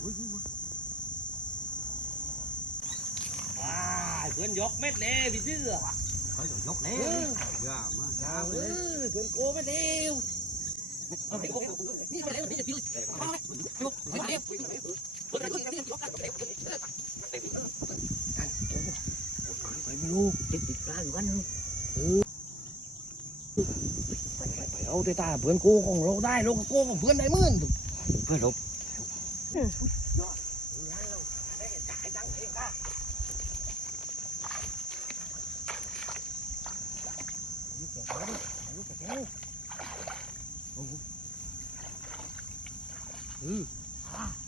เพื่อนยกเม็ดเลยพี่เสือเขาจะยกเลยยาวมากยาเลยเพื่อนโกเม็ดเร็วนี่ไปแล้วนี่จะพี่ยกไปแล้วเพื่อนยกไปแล้วไปไม่รู้ติดติดปลาอยู่วันนึงไปเอาด้วยตาเพื่อนโกของเราได้เราโกของเพื่อนได้มื่นเพื่อนเรา ừ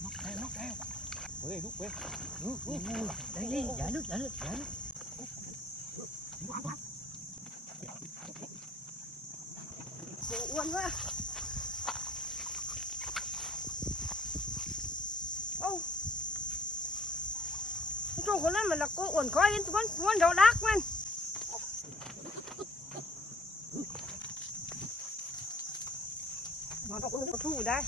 móc theo móc theo ôi lúc quên đây đi giải nước giải nước giải nước uốn quá ช่วงคนนั้นมันละกูอ่อนคอยทุกคนวันเดาดักมันมันก็ทู่ได้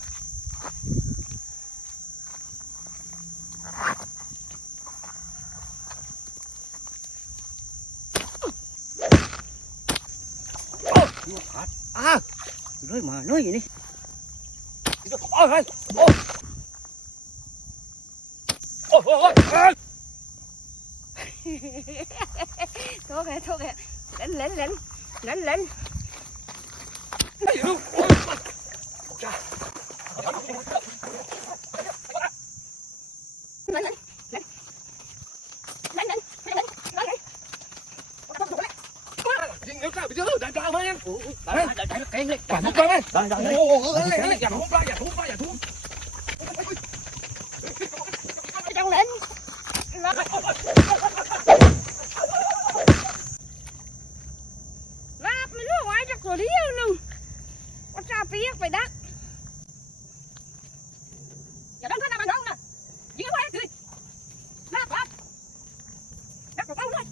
ลูกขาดอ้าน้อยมาน้อยอยู่นี่โอ้ยโอ้ยโอ้ย thôi kìa thôi kìa lên lên lên lên lên Ôi, ôi, ôi. lên lên lên lên lên lên lên lên lên Nhìn yêu cao bị dư, đại trò mấy em. đại đại đại cái lên Cả một con em. đại đại Ồ, ồ, ồ, lên, lên, giả thú, ra, giả thú, ra, giả thú. trong vậy đó giờ đó thế nào mà nè. Dính quá cười nó quá nó còn bao nữa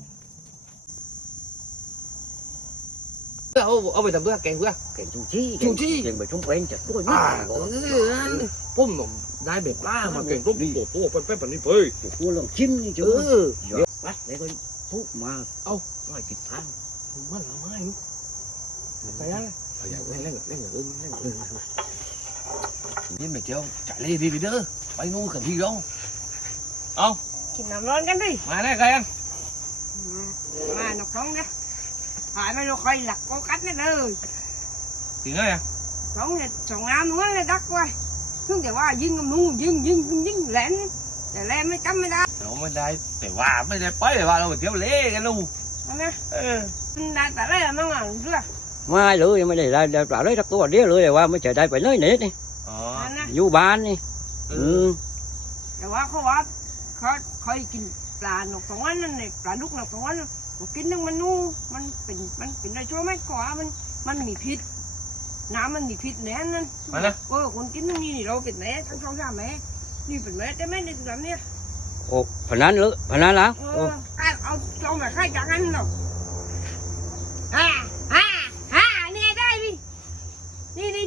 ông về tầm bữa kèn bữa kèn chủ chi chủ chi kèn về chúng quen chặt tôi à ừ, ừ, ừ. bom nó đai bẹp ba mà kèn rút đi. tôi phải phải phải đi phơi tôi làm chim như chứ. Dạ. Bắt để coi. Phút mà. Ông nói kịch thang. Mà là mai luôn tại ai Nhìn mày treo, chạy lên đi đi đỡ. Bay ngu cần gì đâu. Không, thì nằm lên cái đi mà này cái anh. mà nó không đấy hỏi mà nó khơi lạc có cách này đời Thì nói à. không thì chồng am nó là đắt quá không thể qua dinh ông nu dinh dinh dinh lén để lên mới cắm mới đá Đâu mới đây, để vào mới đây bấy để vào đâu mà treo lê cái nu. nè Ừ. đã tại đây là nó ngon chưa มาเลยไม่ได้ได้ปลาเลยสักตัวเดียวเลยแต่ว่าไม่เจอได้ไปเลยเน็ตนี่อนั่อยู่บ้านนี่อืมแต่ว่าเขาว่าเขาเคยกินปลาหนกตรงนั้นนั่นเลยปลาลูกหนกตรงนั้นน่ะมกินนึงมันนู่มันเป็นมันเป็นอะไรชั่วไม่ก่อมันมันมีพิษ น้ำมันมีพิษแน่นั่นมานะเออคนกินนึงนี่เราเป็นแม่ทั้งสองสามแม่นี่เป็นแม่แต่แม่ได้ทวเนี้ยโอ้พนันเลยพนันแล้วเอโอ้ อเอาเอาเอาแบบใครจากนั้นเนาะ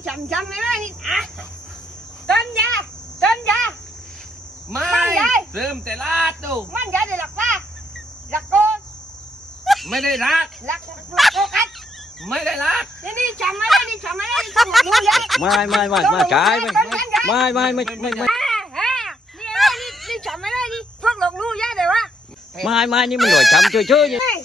ช้ำๆเลยนะนี่อ่ะต้นยาต้นยา ไม่ ไม่ได้ ซึมแต่ลาดดู มันยาเดี๋ยวหลักว่าหลักโกนไม่ได้ลาด หลักหลักโกกัดไม่ได้ลาด นี่นี่ช้ำไหมนะนี่ช้ำไหมนะนี่ต้องหลงรู้เลยไม่ไม่ไม่ไม่ใช่ไม่ไม่ไม่ไม่ไม่ไม่อ่าอ่านี่นะนี่นี่ช้ำไหมนะนี่พวกหลงรู้เยอะเลยวะ ไม่ไม่นี่มันหน่อยช้ำเฉยๆเนี่ย Hey!